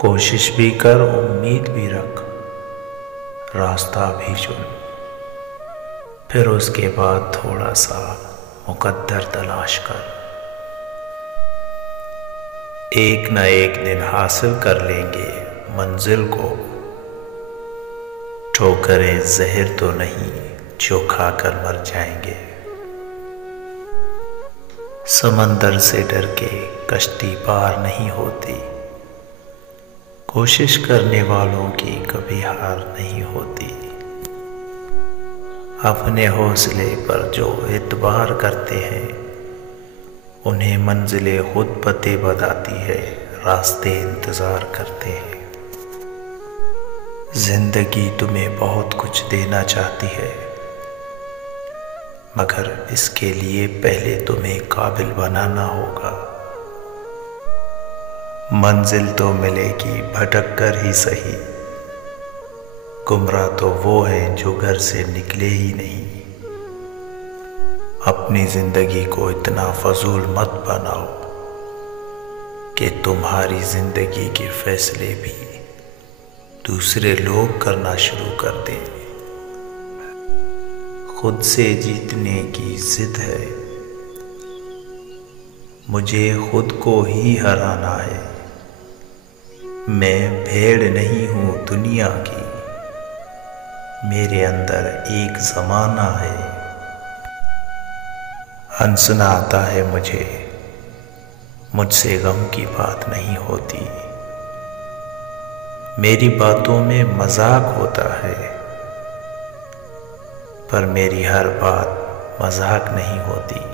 कोशिश भी कर, उम्मीद भी रख, रास्ता भी चुन, फिर उसके बाद थोड़ा सा मुकद्दर तलाश कर। एक न एक दिन हासिल कर लेंगे मंजिल को, ठोकरें जहर तो नहीं जो खाकर मर जाएंगे। समंदर से डर के कश्ती पार नहीं होती, कोशिश करने वालों की कभी हार नहीं होती। अपने हौसले पर जो एतबार करते हैं, उन्हें मंजिलें खुद पते बताती है, रास्ते इंतजार करते हैं। जिंदगी तुम्हें बहुत कुछ देना चाहती है, मगर इसके लिए पहले तुम्हें काबिल बनाना होगा। मंजिल तो मिलेगी भटक कर ही सही, गुमराह तो वो हैं जो घर से निकले ही नहीं। अपनी जिंदगी को इतना फजूल मत बनाओ कि तुम्हारी जिंदगी के फैसले भी दूसरे लोग करना शुरू कर दें। खुद से जीतने की जिद है, मुझे खुद को ही हराना है। मैं भेड़ नहीं हूँ दुनिया की, मेरे अंदर एक ज़माना है। हंसना आता है मुझे, मुझसे गम की बात नहीं होती। मेरी बातों में मजाक होता है, पर मेरी हर बात मजाक नहीं होती।